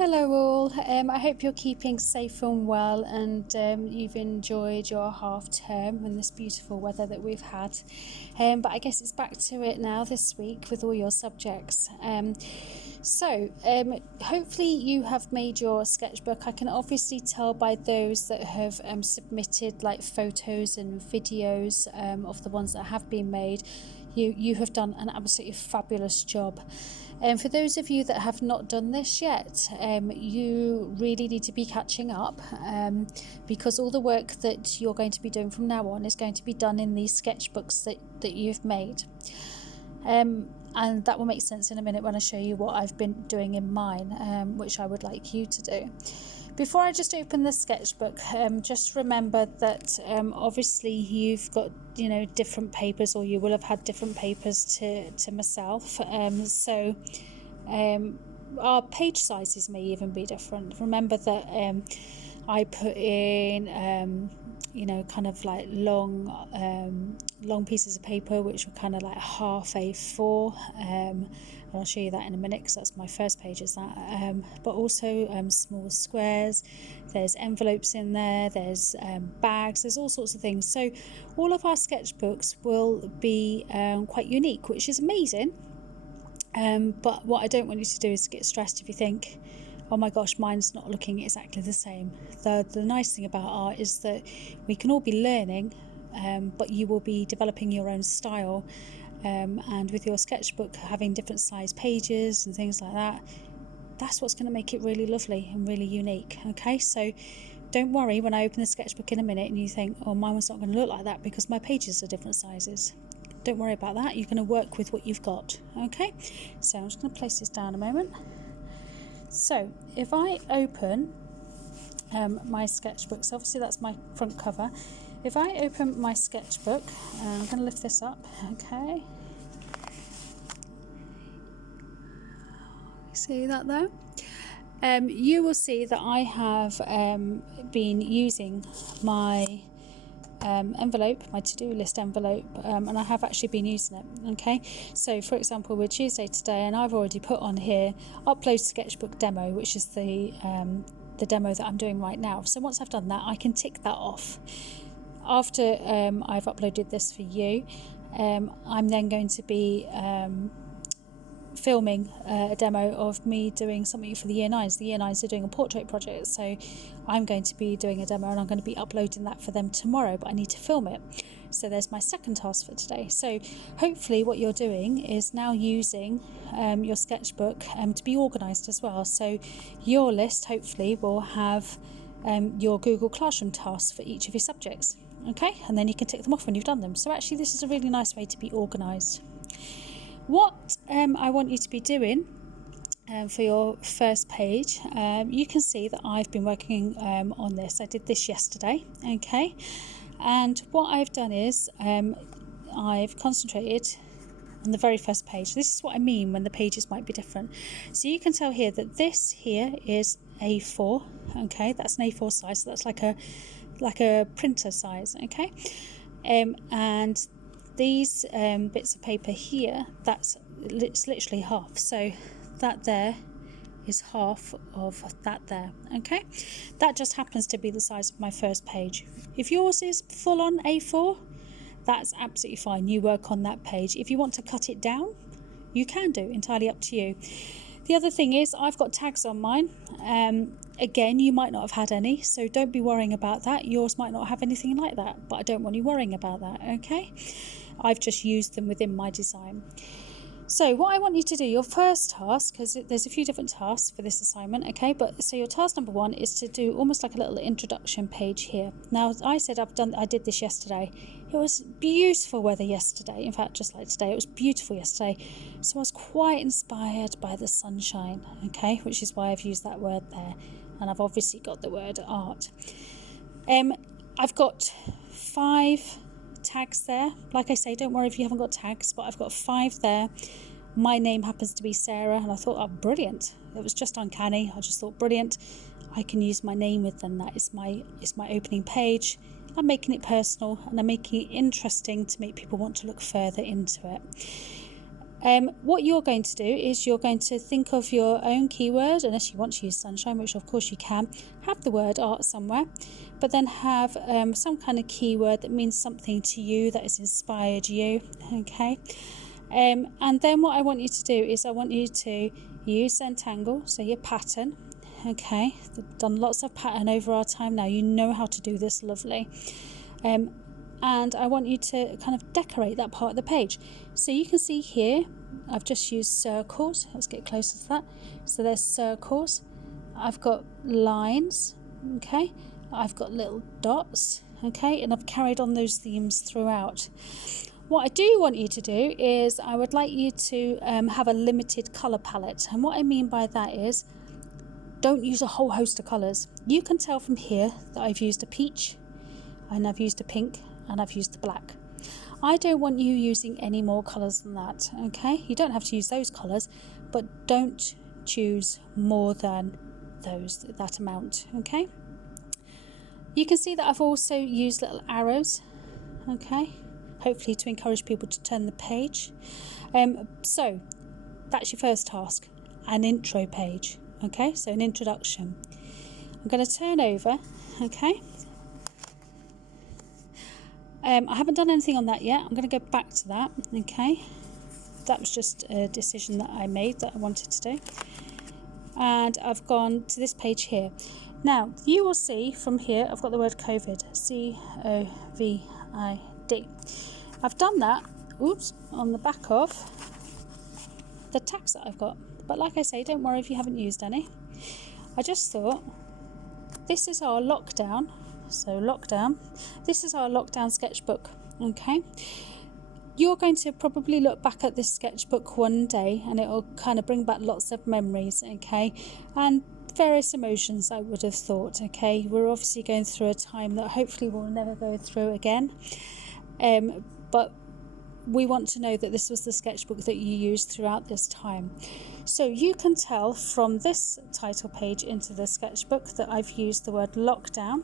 Hello all, I hope you're keeping safe and well and you've enjoyed your half term and this beautiful weather that we've had. But I guess it's back to it now this week with all your subjects. Hopefully you have made your sketchbook. I can obviously tell by those that have submitted like photos and videos of the ones that have been made. You have done an absolutely fabulous job. For those of you that have not done this yet, you really need to be catching up because all the work that you're going to be doing from now on is going to be done in these sketchbooks that you've made. And that will make sense in a minute when I show you what I've been doing in mine, which I would like you to do. Before I just open the sketchbook, just remember that obviously you've got different papers, or you will have had different papers to myself. Our page sizes may even be different. Remember that I put in kind of like long pieces of paper, which were kind of like half A4, and I'll show you that in a minute because that's my first page, is that, but also small squares, there's envelopes in there's bags, there's all sorts of things. So all of our sketchbooks will be quite unique, which is amazing, but what I don't want you to do is get stressed if you think, oh my gosh, mine's not looking exactly the same. The nice thing about art is that we can all be learning, but you will be developing your own style, and with your sketchbook having different size pages and things like that, that's what's going to make it really lovely and really unique. Okay, so don't worry when I open the sketchbook in a minute and you think, oh, mine was not going to look like that because my pages are different sizes. Don't worry about that. You're going to work with what you've got. Okay, so I'm just going to place this down a moment. So if I open my sketchbook, so obviously that's my front cover. If I open my sketchbook, I'm going to lift this up, okay. See that there? You will see that I have been using my envelope, my to-do list envelope, and I have actually been using it. Okay, so for example, we're Tuesday today, and I've already put on here upload sketchbook demo, which is the demo that I'm doing right now. So once I've done that, I can tick that off. After I've uploaded this for you, I'm then going to be filming a demo of me doing something for the Year 9s. The Year 9s are doing a portrait project, so I'm going to be doing a demo and I'm going to be uploading that for them tomorrow, but I need to film it. So there's my second task for today. So hopefully what you're doing is now using your sketchbook to be organised as well. So your list hopefully will have your Google Classroom tasks for each of your subjects. Okay, and then you can tick them off when you've done them. So actually this is a really nice way to be organised. What I want you to be doing for your first page, you can see that I've been working on this. I did this yesterday, okay, and what I've done is I've concentrated on the very first page. This is what I mean when the pages might be different. So you can tell here that this here is A4, okay, that's an A4 size, so that's like a printer size, okay, and these bits of paper here, it's literally half, so that there is half of that there, okay. That just happens to be the size of my first page. If yours is full on A4, that's absolutely fine, you work on that page. If you want to cut it down, you can do, entirely up to you. The other thing is I've got tags on mine. Again, you might not have had any, so don't be worrying about that. Yours might not have anything like that, but I don't want you worrying about that, okay? I've just used them within my design. So what I want you to do, your first task, because there's a few different tasks for this assignment, okay, but so your task number 1 is to do almost like a little introduction page here. Now, I said I did this yesterday. It was beautiful weather yesterday. In fact, just like today, it was beautiful yesterday. So I was quite inspired by the sunshine, okay, which is why I've used that word there. And I've obviously got the word art. I've got 5 tags there. Like I say, don't worry if you haven't got tags, but I've got 5 there. My name happens to be Sarah, and I thought, oh, brilliant. It was just uncanny. I just thought, brilliant. I can use my name with them. That is my opening page. I'm making it personal, and I'm making it interesting to make people want to look further into it. What you're going to do is you're going to think of your own keyword, unless you want to use sunshine, which of course you can. Have the word art somewhere, but then have some kind of keyword that means something to you, that has inspired you. Okay. And then what I want you to do is I want you to use Zentangle, so your pattern. Okay, I've done lots of pattern over our time now. You know how to do this lovely. And I want you to kind of decorate that part of the page. So you can see here, I've just used circles. Let's get closer to that. So there's circles. I've got lines. Okay, I've got little dots. Okay, and I've carried on those themes throughout. What I do want you to do is I would like you to have a limited colour palette. And what I mean by that is don't use a whole host of colours. You can tell from here that I've used a peach and I've used a pink and I've used the black. I don't want you using any more colours than that, okay? You don't have to use those colours, but don't choose more than that amount, okay? You can see that I've also used little arrows, okay? Hopefully to encourage people to turn the page. So that's your first task, an intro page. Okay, so an introduction. I'm going to turn over. Okay. I haven't done anything on that yet. I'm going to go back to that. Okay. That was just a decision that I made that I wanted to do. And I've gone to this page here. Now, you will see from here, I've got the word COVID. COVID. I've done that, on the back of the tags that I've got. But like I say, don't worry if you haven't used any. I just thought, this is our lockdown. So lockdown. This is our lockdown sketchbook. Okay. You're going to probably look back at this sketchbook one day and it'll kind of bring back lots of memories. Okay. And various emotions, I would have thought. Okay. We're obviously going through a time that hopefully we'll never go through again. But we want to know that this was the sketchbook that you used throughout this time. So you can tell from this title page into the sketchbook that I've used the word lockdown.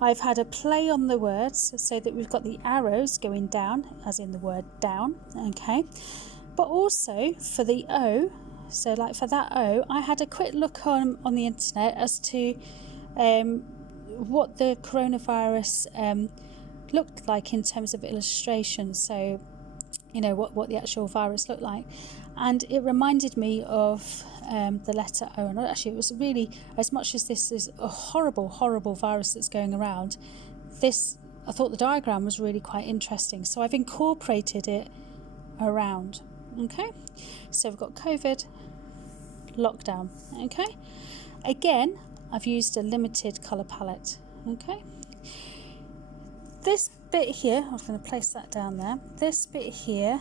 I've had a play on the words so that we've got the arrows going down, as in the word down, okay? But also for the O, so like for that O, I had a quick look on the internet as to what the coronavirus looked like in terms of illustration, so you know what the actual virus looked like, and it reminded me of the letter O. And actually it was really, as much as this is a horrible virus that's going around, I thought the diagram was really quite interesting, so I've incorporated it around. Okay, so we've got COVID, lockdown. Okay, again I've used a limited colour palette. Okay, this bit here, I was going to place that down there. This bit here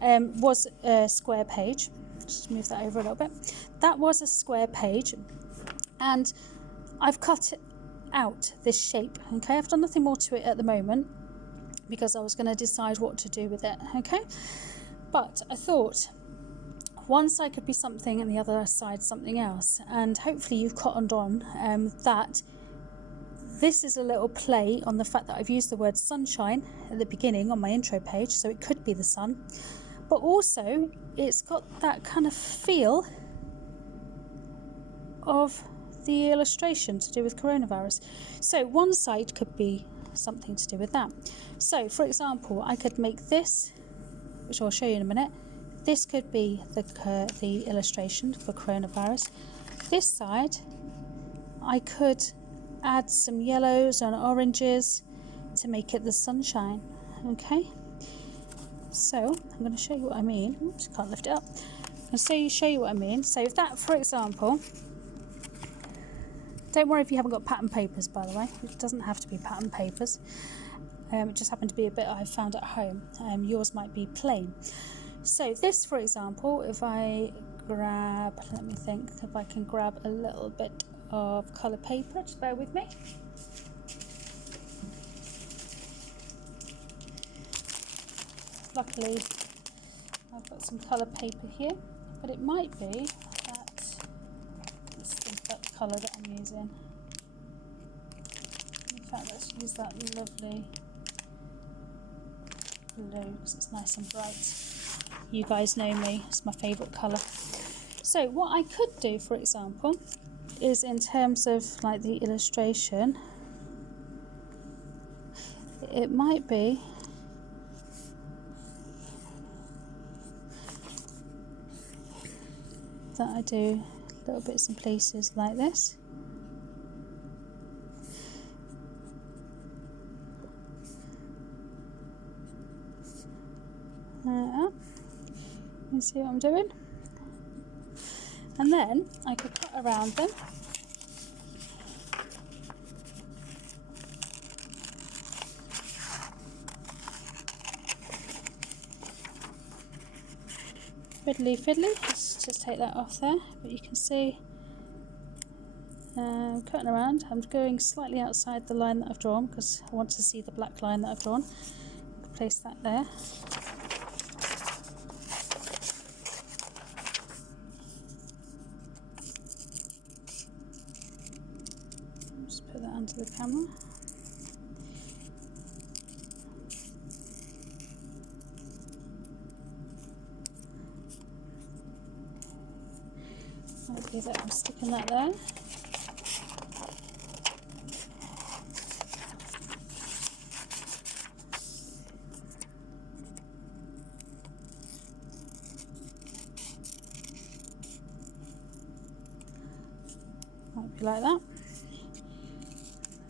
was a square page. Just move that over a little bit. That was a square page, and I've cut out this shape. Okay, I've done nothing more to it at the moment because I was going to decide what to do with it. Okay, but I thought one side could be something and the other side something else, and hopefully you've cottoned on that this is a little play on the fact that I've used the word sunshine at the beginning on my intro page, so it could be the sun, but also it's got that kind of feel of the illustration to do with coronavirus. So one side could be something to do with that. So for example, I could make this, which I'll show you in a minute. This could be the illustration for coronavirus. This side, I could add some yellows and oranges to make it the sunshine. Okay, so I'm going to show you what I mean. Oops, can't lift it up. I'm going to show you what I mean. So if that, for example, don't worry if you haven't got pattern papers, by the way. It doesn't have to be pattern papers. It just happened to be a bit I found at home. Yours might be plain. So this, for example, if I grab, let me think, if I can grab a little bit of colour paper, just bear with me. Luckily, I've got some colour paper here, but it might be that, let's think about the colour that I'm using. In fact, let's use that lovely blue because it's nice and bright. You guys know me, it's my favourite colour. So what I could do, for example, is in terms of like the illustration, it might be that I do little bits and pieces like this. You see what I'm doing? And then I could cut around them. Fiddly fiddly, let's just take that off there, but you can see cutting around. I'm going slightly outside the line that I've drawn because I want to see the black line that I've drawn. Place that there. Just put that onto the camera. Okay, that I'm sticking that there. Might be like that.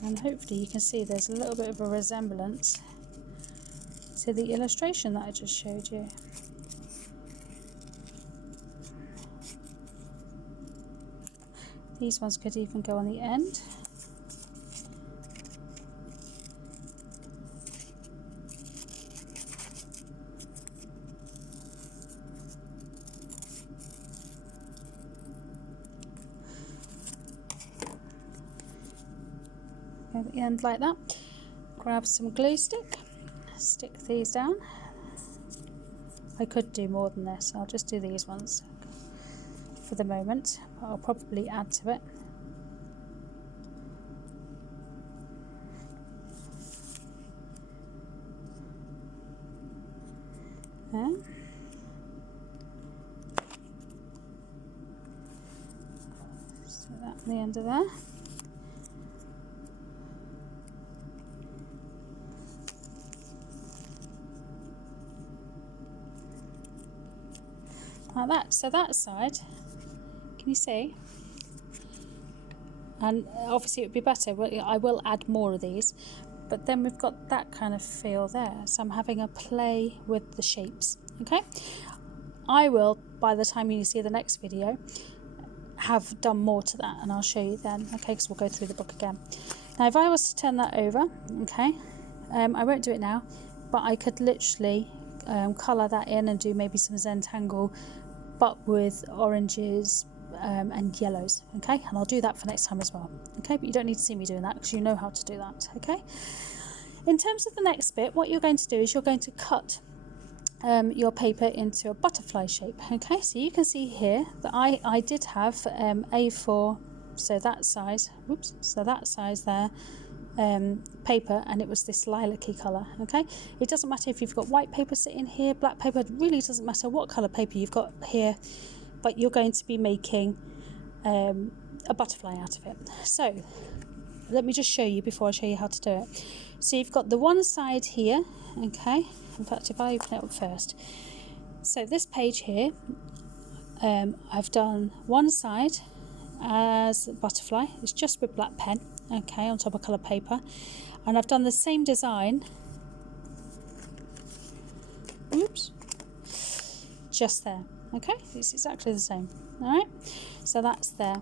And hopefully you can see there's a little bit of a resemblance to the illustration that I just showed you. These ones could even go on the end. Go at the end like that. Grab some glue stick, stick these down. I could do more than this, I'll just do these ones for the moment, but I'll probably add to it. There. Stick that on the end of there. Like that. So that side, can you see? And obviously it would be better, I will add more of these, but then we've got that kind of feel there. So I'm having a play with the shapes, okay? I will, by the time you see the next video, have done more to that, and I'll show you then, okay, because we'll go through the book again. Now if I was to turn that over, okay, I won't do it now, but I could literally colour that in and do maybe some Zentangle, but with oranges and yellows, okay, and I'll do that for next time as well, okay, but you don't need to see me doing that because you know how to do that, okay. In terms of the next bit, what you're going to do is you're going to cut your paper into a butterfly shape, okay. So you can see here that I did have A4, so that size, whoops, so that size there, paper, and it was this lilac-y colour, okay. It doesn't matter if you've got white paper sitting here, black paper, it really doesn't matter what colour paper you've got here, but you're going to be making a butterfly out of it. So let me just show you before I show you how to do it. So you've got the one side here, okay, in fact if I open it up first, so this page here, I've done one side as a butterfly, it's just with black pen, okay, on top of colour paper, and I've done the same design, oops, just there, okay, it's exactly the same, alright, so that's there.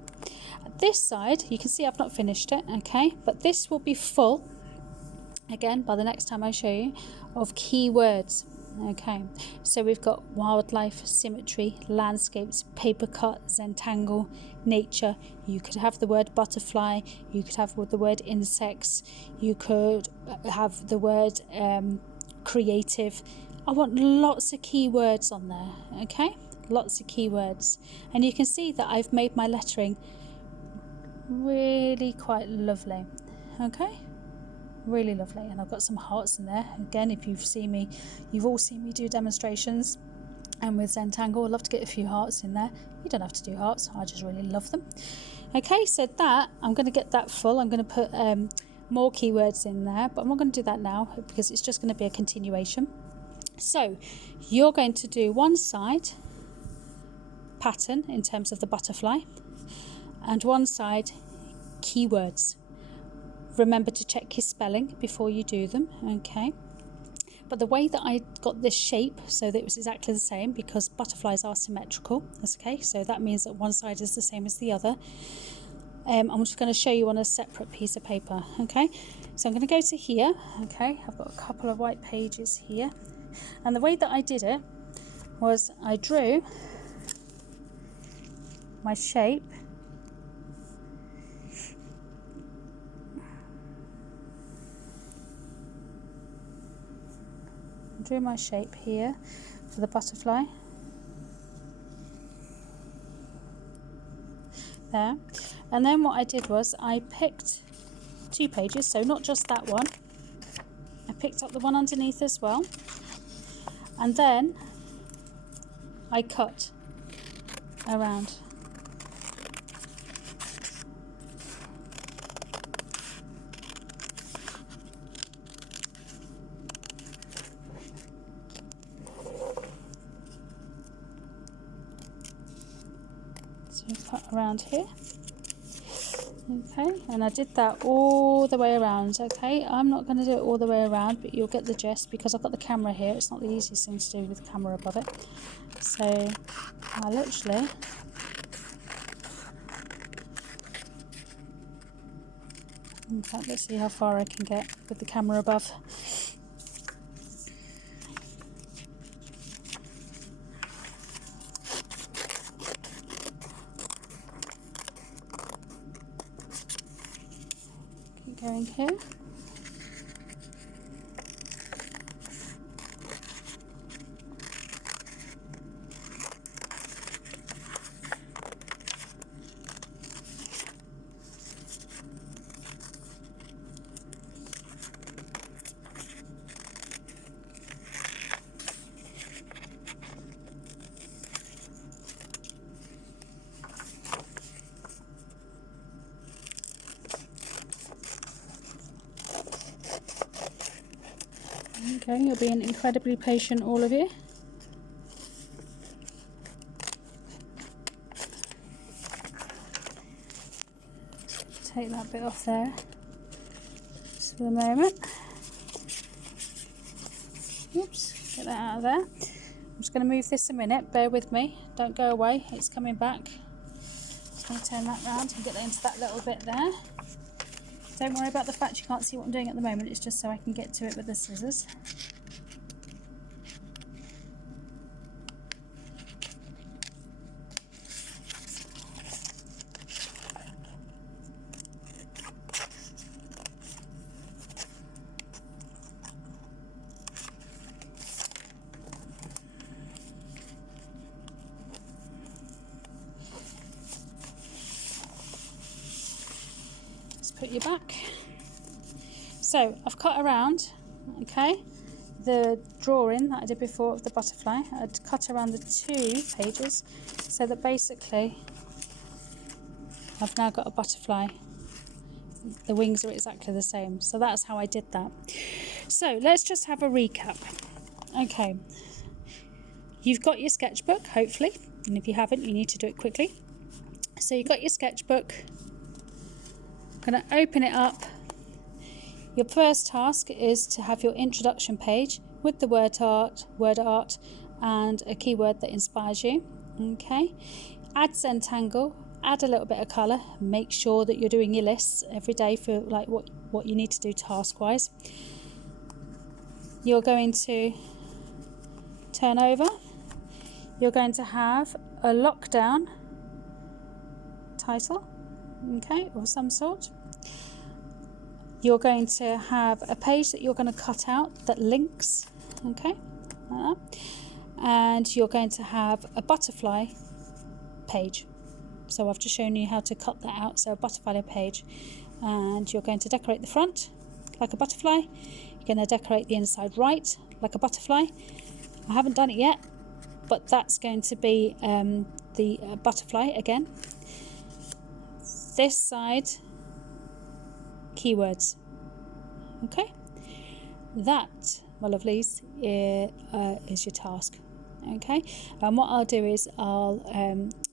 This side, you can see I've not finished it, okay, but this will be full, again, by the next time I show you, of keywords. Okay, so we've got wildlife, symmetry, landscapes, paper cut, Zentangle, nature. You could have the word butterfly, you could have the word insects, you could have the word creative. I want lots of keywords on there, okay? Lots of keywords. And you can see that I've made my lettering really quite lovely, okay? Really lovely, and I've got some hearts in there. Again, if you've all seen me do demonstrations, And with Zentangle, I'd love to get a few hearts in there. You don't have to do hearts, I just really love them. Okay, so that, I'm going to get that full. I'm going to put more keywords in there, but I'm not going to do that now because it's just going to be a continuation. So you're going to do one side pattern in terms of the butterfly and one side keywords. Remember to check your spelling before you do them, okay? But the way that I got this shape so that it was exactly the same, because butterflies are symmetrical, okay, so that means that one side is the same as the other. I'm just going to show you on a separate piece of paper, okay? So I'm going to go to here, okay? I've got a couple of white pages here. And the way that I did it was I drew my shape here for the butterfly there, and then what I did was I picked 2 pages, so not just that one, I picked up the one underneath as well, and then I cut around. Cut around here, okay, and I did that all the way around. Okay, I'm not going to do it all the way around, but you'll get the gist because I've got the camera here. It's not the easiest thing to do with the camera above it, so I literally in fact, let's see how far I can get with the camera above. Going here. Okay, you're being incredibly patient, all of you. Take that bit off there just for the moment. Oops, get that out of there. I'm just going to move this a minute, bear with me, don't go away, it's coming back. Just going to turn that round and get that into that little bit there. Don't worry about the fact you can't see what I'm doing at the moment, it's just so I can get to it with the scissors. Put you back. So I've cut around, okay, the drawing that I did before of the butterfly. I'd cut around the 2 pages so that basically I've now got a butterfly. The wings are exactly the same, so that's how I did that. So let's just have a recap. Okay, you've got your sketchbook, hopefully, and if you haven't, you need to do it quickly. So you've got your sketchbook. I'm going to open it up. Your first task is to have your introduction page with the word art, and a keyword that inspires you. Okay, add Zentangle, add a little bit of colour, make sure that you're doing your lists every day for like what you need to do task wise. You're going to turn over, you're going to have a lockdown title, okay, of some sort. You're going to have a page that you're going to cut out that links, okay, like that. And you're going to have a butterfly page. So I've just shown you how to cut that out, so a butterfly page. And you're going to decorate the front like a butterfly. You're going to decorate the inside right like a butterfly. I haven't done it yet, but that's going to be the butterfly again. This side, keywords. Okay, that, my lovelies, is your task. Okay, and what I'll do is I'll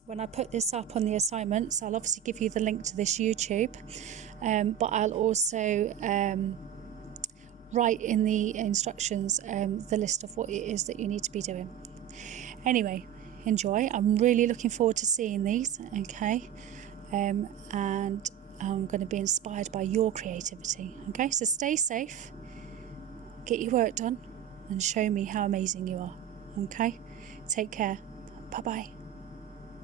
when I put this up on the assignments, I'll obviously give you the link to this YouTube, but I'll also write in the instructions the list of what it is that you need to be doing. Anyway, enjoy. I'm really looking forward to seeing these. Okay, and I'm going to be inspired by your creativity. Okay, so stay safe, get your work done, and show me how amazing you are. Okay, take care. Bye bye.